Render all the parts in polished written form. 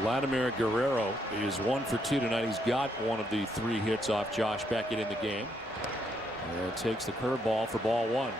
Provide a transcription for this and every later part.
Vladimir Guerrero is 1 for 2 tonight. He's got one of the 3 hits off Josh Beckett in the game. And takes the curveball for ball 1.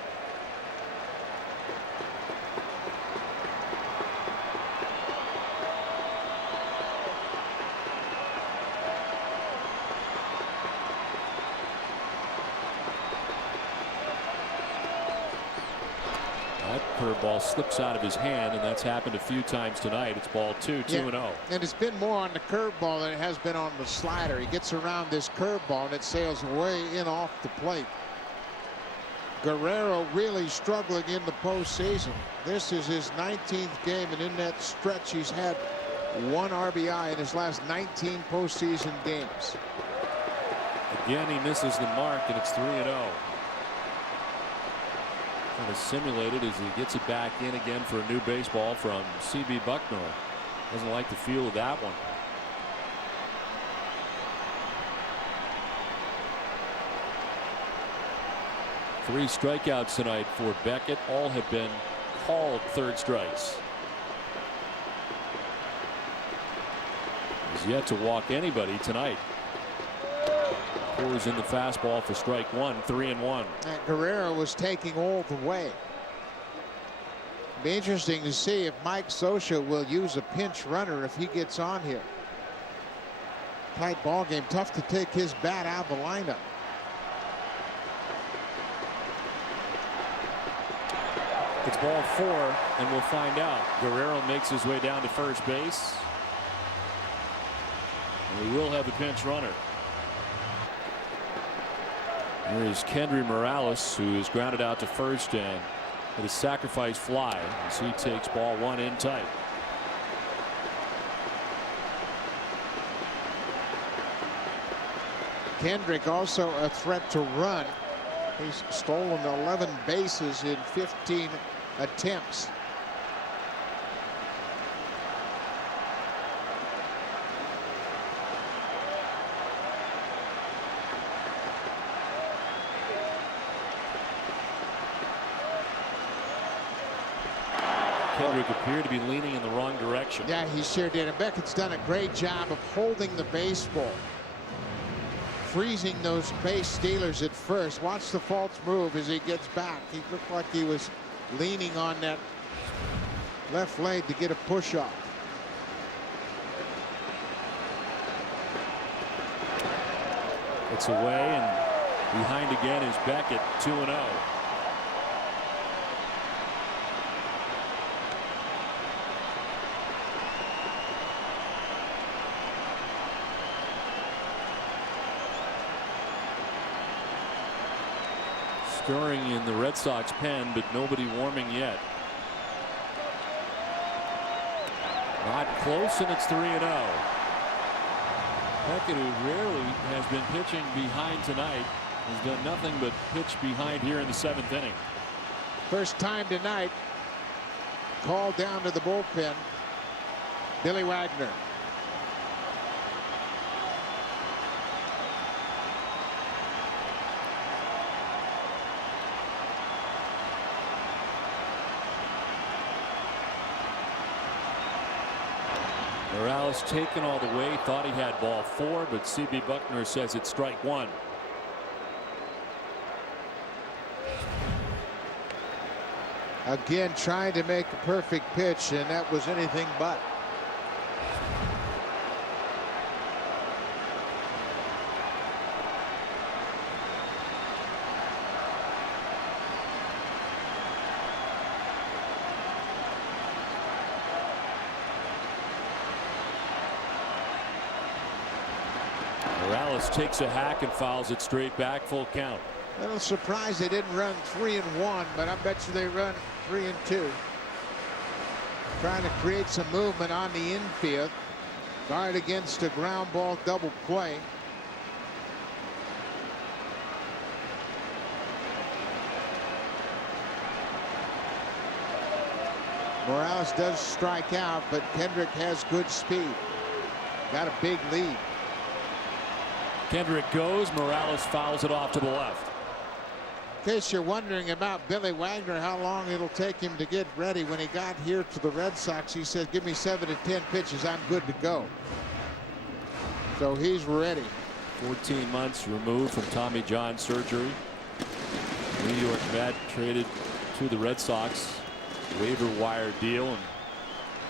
That curveball slips out of his hand, and that's happened a few times tonight. It's ball 2, 2-0. And it's been more on the curveball than it has been on the slider. He gets around this curveball and it sails way in off the plate. Guerrero really struggling in the postseason. This is his 19th game, and in that stretch he's had 1 RBI in his last 19 postseason games. Again, he misses the mark, and it's 3-0. Kind of simulated as he gets it back in again for a new baseball from C.B. Bucknor. Doesn't like the feel of that one. Three strikeouts tonight for Beckett. All have been called third strikes. He's yet to walk anybody tonight. Pours in the fastball for strike 1, 3-1. Guerrero was taking all the way. Be interesting to see if Mike Scioscia will use a pinch runner if he gets on here. Tight ball game. Tough to take his bat out of the lineup. It's ball 4, and we'll find out. Guerrero makes his way down to first base. And we will have a pinch runner. Here is Kendry Morales, who is grounded out to first and hit a sacrifice fly as he takes ball 1 in tight. Kendrick also a threat to run. He's stolen 11 bases in 15 attempts. Kendrick appeared to be leaning in the wrong direction. Yeah, he sure did. And Beckett's done a great job of holding the baseball, freezing those base stealers at first. Watch the false move as he gets back. He looked like he was leaning on that left leg to get a push off. It's away, and behind again is Beckett, 2-0. Stirring in the Red Sox pen, but nobody warming yet. Not close, and it's 3-0. Beckett, who rarely has been pitching behind tonight, has done nothing but pitch behind here in the 7th inning. First time tonight, called down to the bullpen. Billy Wagner. Morales taken all the way, thought he had ball 4, but C.B. Bucknor says it's strike 1. Again, trying to make a perfect pitch, and that was anything but. Morales takes a hack and fouls it straight back, full count. A little surprised they didn't run 3-1, but I bet you they run 3-2. Trying to create some movement on the infield. Guard against a ground ball double play. Morales does strike out, but Kendrick has good speed. Got a big lead. Kendrick goes. Morales fouls it off to the left. case you're wondering about Billy Wagner, how long it'll take him to get ready, when he got here to the Red Sox, he said, give me 7 to 10 pitches, I'm good to go. So he's ready. 14 months removed from Tommy John surgery. New York Met traded to the Red Sox, waiver wire deal, and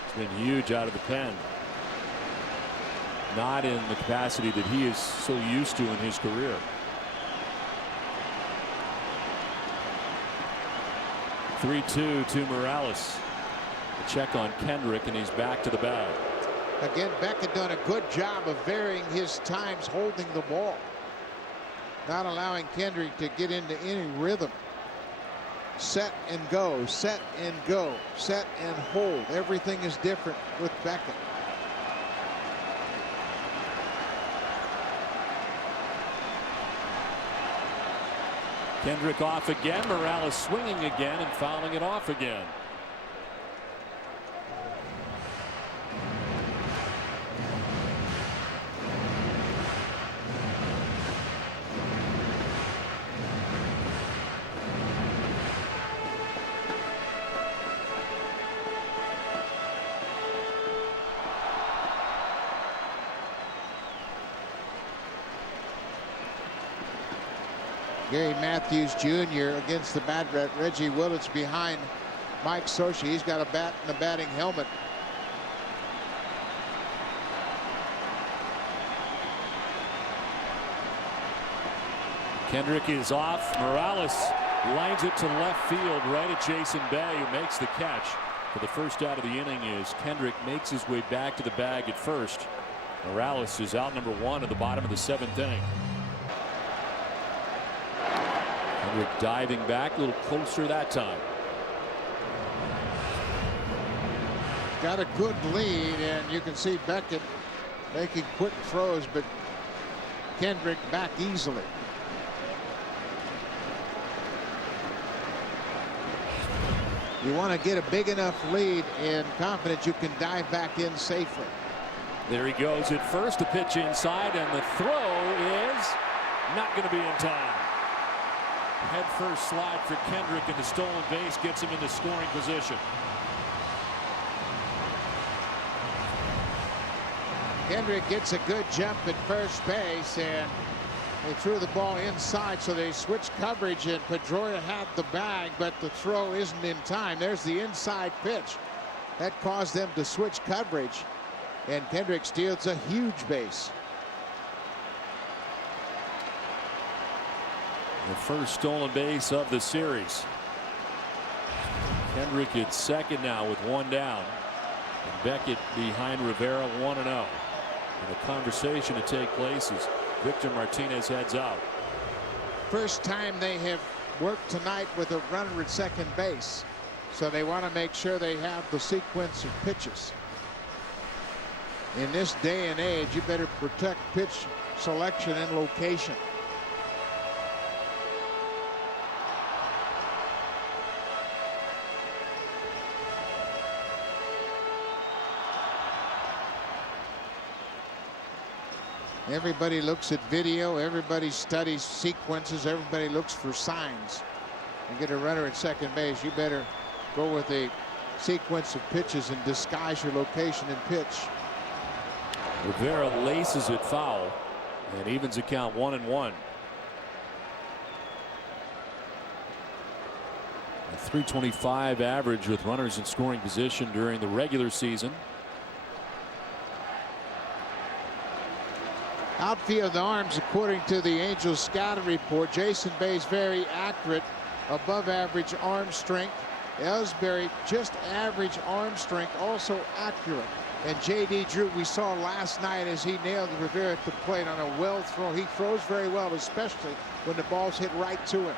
it's been huge out of the pen. Not in the capacity that he is so used to in his career. 3-2 to Morales. A check on Kendrick, and he's back to the bag. Again, Beckett done a good job of varying his times holding the ball, not allowing Kendrick to get into any rhythm. Set and go, set and go, set and hold. Everything is different with Beckett. Kendrick off again. Morales swinging again and fouling it off again. Gary Matthews Jr. against the bat. Reggie Willits behind Mike Socha. He's got a bat and a batting helmet. Kendrick is off. Morales lines it to left field right at Jason Bay, who makes the catch. For the first out of the inning is Kendrick makes his way back to the bag at first. Morales is out number 1 at the bottom of the 7th inning. Kendrick diving back a little closer that time. Got a good lead, and you can see Beckett making quick throws, but Kendrick back easily. You want to get a big enough lead and confidence you can dive back in safely. There he goes at first. The pitch inside, and the throw is not going to be in time. Head first slide for Kendrick, and the stolen base gets him into scoring position. Kendrick gets a good jump at first base, and they threw the ball inside, so they switched coverage, and Pedroia had the bag, but the throw isn't in time. There's the inside pitch. That caused them to switch coverage, and Kendrick steals a huge base. The first stolen base of the series. Kendrick at second now with 1 down. And Beckett behind Rivera 1-0. And a conversation to take place as Victor Martinez heads out. First time they have worked tonight with a runner at second base. So they want to make sure they have the sequence of pitches. In this day and age, you better protect pitch selection and location. Everybody looks at video. Everybody studies sequences. Everybody looks for signs. You get a runner at second base, you better go with a sequence of pitches and disguise your location and pitch. Rivera laces it foul and evens the count 1-1. A .325 average with runners in scoring position during the regular season. Outfield arms, according to the Angels scouting report, Jason Bay's very accurate, above average arm strength. Ellsbury just average arm strength, also accurate. And J.D. Drew, we saw last night as he nailed Rivera at the plate on a well throw. He throws very well, especially when the ball's hit right to him.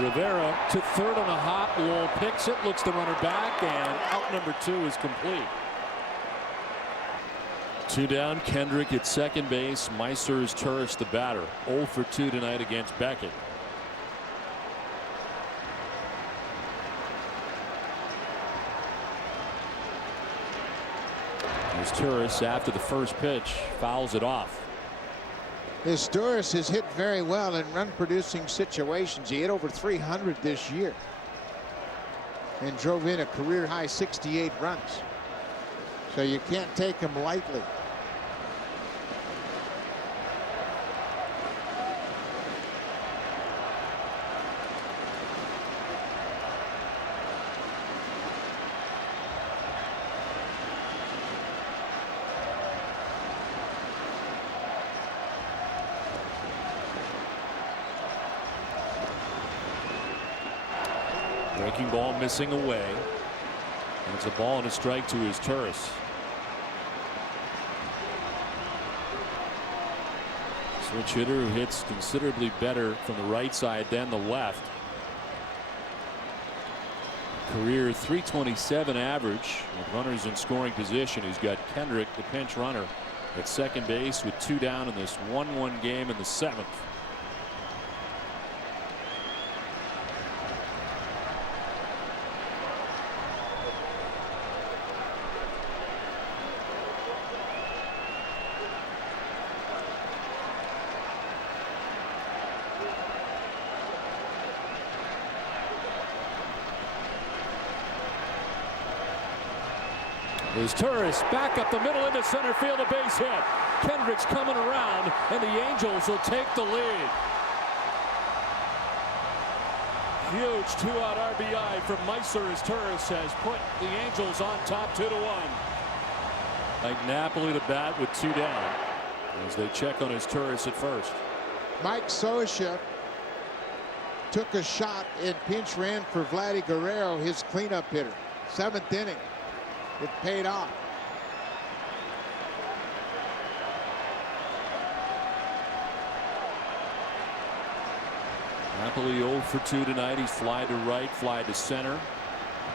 Rivera to third on a hop. Wall picks it, looks the runner back, and out number 2 is complete. 2 down. Kendrick at second base. Meiser's Turris the batter. 0 for 2 tonight against Beckett. As Turris, after the first pitch, fouls it off. Turris has hit very well in run-producing situations. He hit over 300 this year and drove in a career-high 68 runs. So you can't take him lightly. Breaking ball missing away. And it's a ball and a strike to his Turris. Switch hitter who hits considerably better from the right side than the left. Career .327 average with runners in scoring position. He's got Kendrick, the pinch runner, at second base with 2 down in this 1-1 game in the 7th. There's Turris back up the middle into center field, a base hit. Kendrick's coming around, and the Angels will take the lead. Huge 2-out RBI from Meiser as Turris has put the Angels on top 2-1. Mike Napoli to bat with 2 down as they check on his Turris at first. Mike Scioscia took a shot and pinch ran for Vladdy Guerrero, his cleanup hitter. 7th inning. It paid off. Napoli 0 for 2 tonight. He's fly to right, fly to center.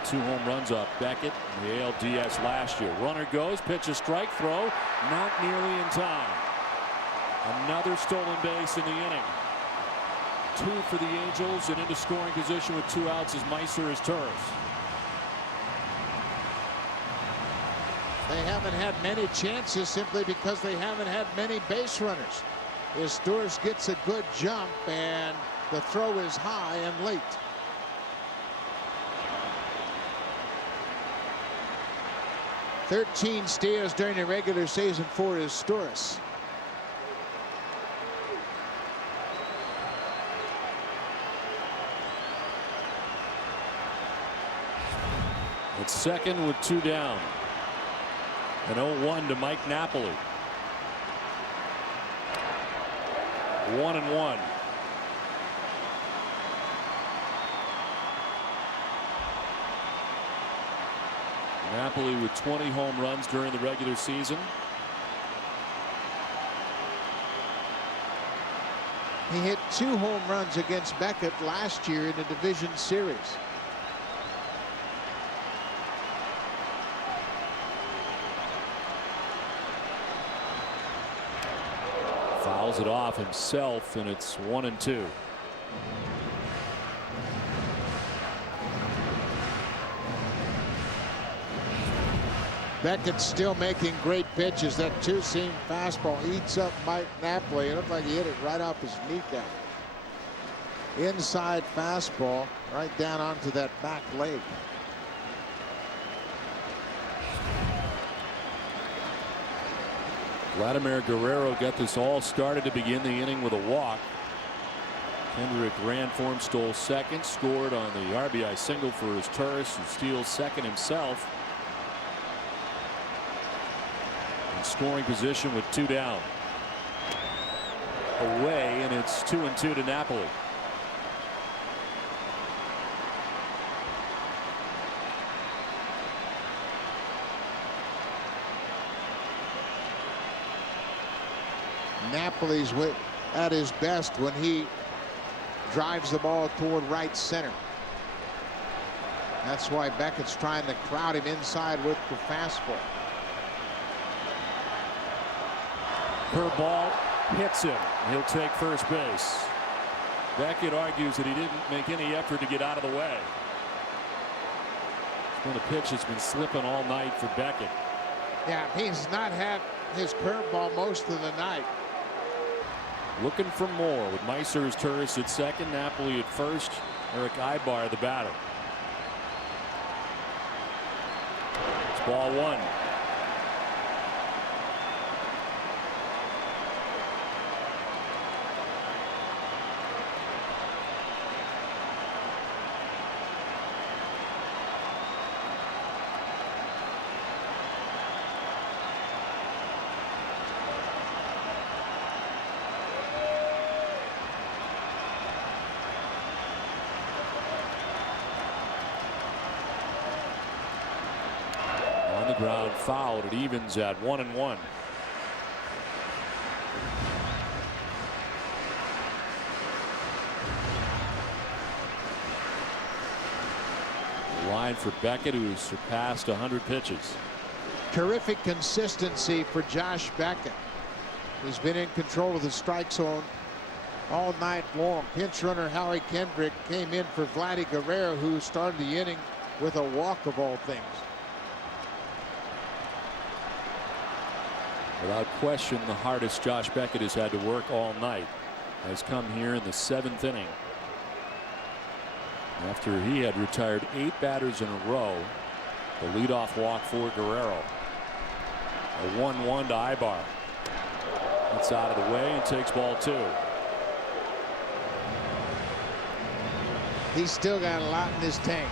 2 home runs off Beckett in the ALDS last year. Runner goes, pitch a strike, throw, not nearly in time. Another stolen base in the inning. 2 for the Angels, and into scoring position with 2 outs as Meiser is Turris. They haven't had many chances simply because they haven't had many base runners. As Turris gets a good jump, and the throw is high and late. "13 steals during the regular season for his Turris. It's second with 2 down. An 0-1 to Mike Napoli. 1-1. Napoli with 20 home runs during the regular season. He hit 2 home runs against Beckett last year in the division series. Fouls it off himself, and it's 1-2. Beckett's still making great pitches. That 2-seam fastball eats up Mike Napoli. It looked like he hit it right off his kneecap. Inside fastball right down onto that back leg. Vladimir Guerrero got this all started to begin the inning with a walk. Kendrick ran for him, stole second, scored on the RBI single for his Turris, who steals second himself. In scoring position with 2 down. Away, and it's 2-2 to Napoli. Napoli's at his best when he drives the ball toward right center. That's why Beckett's trying to crowd him inside with the fastball. Curveball hits him. He'll take first base. Beckett argues that he didn't make any effort to get out of the way. It's been a pitch that's been slipping all night for Beckett. Yeah, he's not had his curveball most of the night. Looking for more with Meiser's Turris at second, Napoli at first, Eric Ibar the batter. It's ball one. On the ground, fouled. It evens at 1-1. The line for Beckett, who's surpassed 100 pitches. Terrific consistency for Josh Beckett. He's been in control of the strike zone all night long. Pinch runner Howie Kendrick came in for Vladdy Guerrero, who started the inning with a walk of all things. Without question, the hardest Josh Beckett has had to work all night has come here in the 7th inning. After he had retired 8 batters in a row, the leadoff walk for Guerrero. A 1-1 to Ibar. It's out of the way and takes ball 2. He's still got a lot in his tank.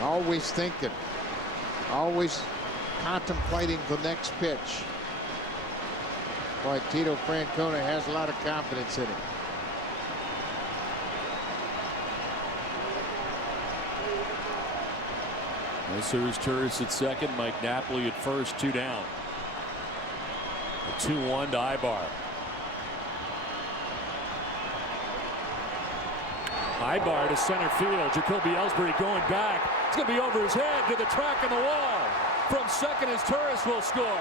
Always thinking. Always contemplating the next pitch. Boy, Tito Francona has a lot of confidence in him. Meiser's Turris at second, Mike Napoli at first, 2 down. A 2-1 to Ibar. Ibar to center field. Jacoby Ellsbury going back. It's going to be over his head to the track on the wall. From second, as Turris will score.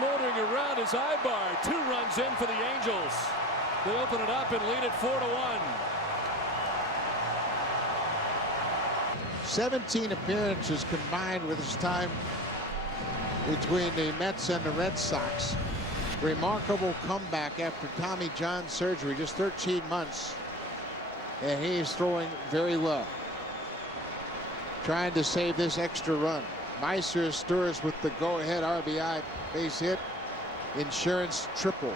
Motoring around is Ibar. 2 runs in for the Angels. They open it up and lead it 4-1. 17 appearances combined with his time between the Mets and the Red Sox. Remarkable comeback after Tommy John surgery, just 13 months, and he is throwing very well, trying to save this extra run. Meiser Turris with the go-ahead RBI base hit. Insurance triple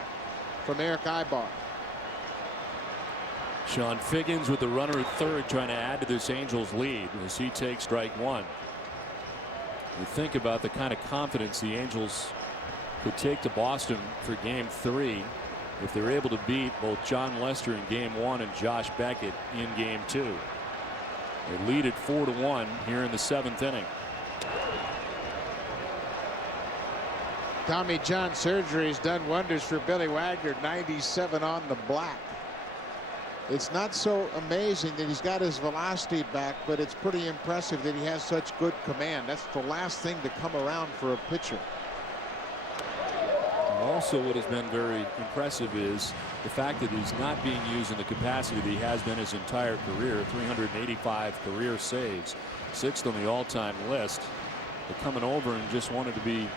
from Eric Ibar. Sean Figgins with the runner at third, trying to add to this Angels lead as he takes strike 1. You think about the kind of confidence the Angels could take to Boston for game 3 if they're able to beat both John Lester in game 1 and Josh Beckett in game 2. They lead at 4-1 here in the 7th inning. Tommy John surgery has done wonders for Billy Wagner. 97 on the black. It's not so amazing that he's got his velocity back, but it's pretty impressive that he has such good command. That's the last thing to come around for a pitcher. Also, what has been very impressive is the fact that he's not being used in the capacity that he has been his entire career. 385 career saves, 6th on the all-time list. But coming over and just wanted to be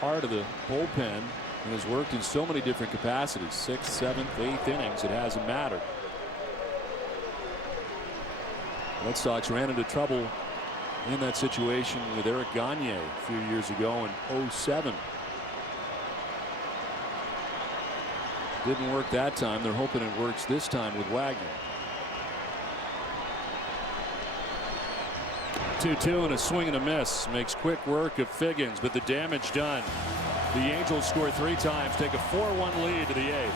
part of the bullpen and has worked in so many different capacities. 6th, 7th, 8th innings, it hasn't mattered. Red Sox ran into trouble in that situation with Eric Gagne a few years ago in 07. Didn't work that time. They're hoping it works this time with Wagner. 2-2 and a swing and a miss. Makes quick work of Figgins, but the damage done. The Angels score 3 times, take a 4-1 lead to the 8th.